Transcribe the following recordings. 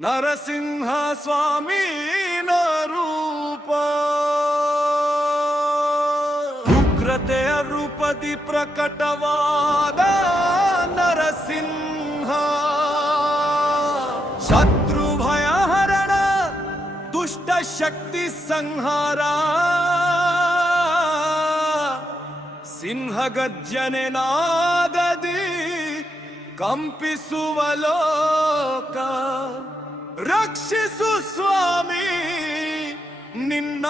నరసింహ స్వామి రూప ఉగ్రతే రూపది ప్రకటవాద నరసింహ. శత్రుభయహరణ దుష్ట శక్తి సంహారా. ಸಿಂಹಗಜ್ಜನೆ ನಾದದಿ ಕಂಪಿಸುವ ಲೋಕ ರಕ್ಷಿಸು ಸ್ವಾಮಿ ನಿನ್ನ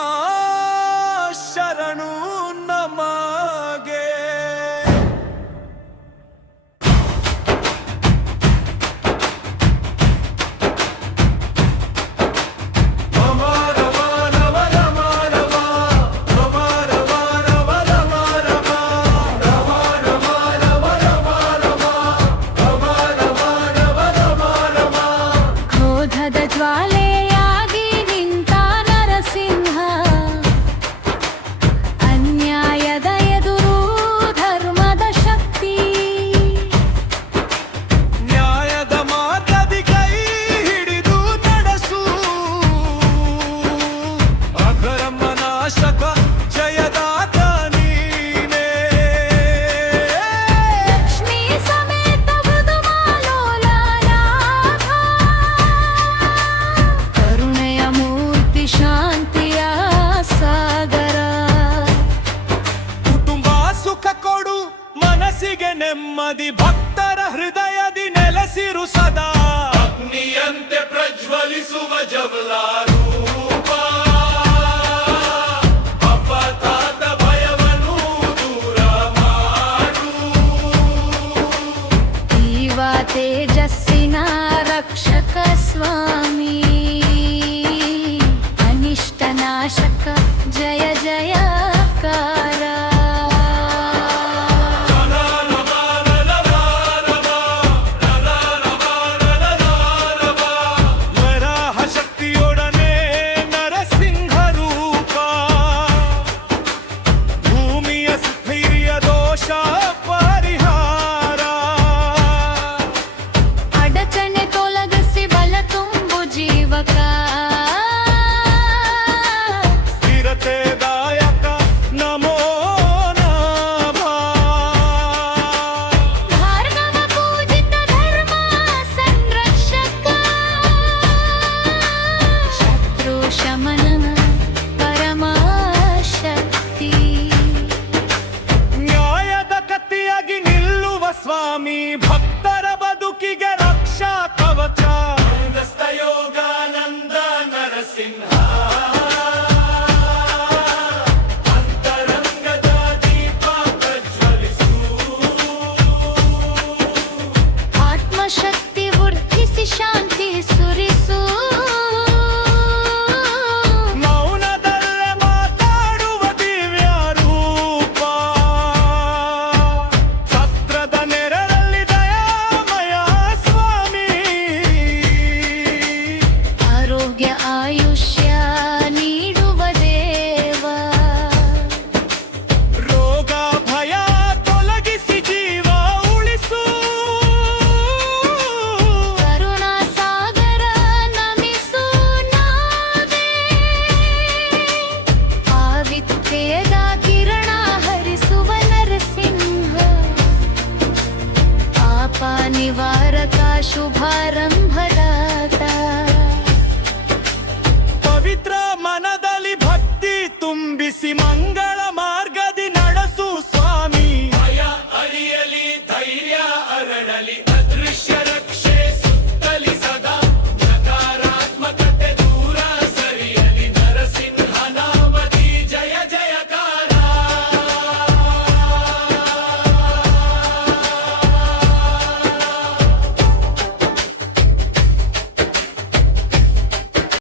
shot. 触碰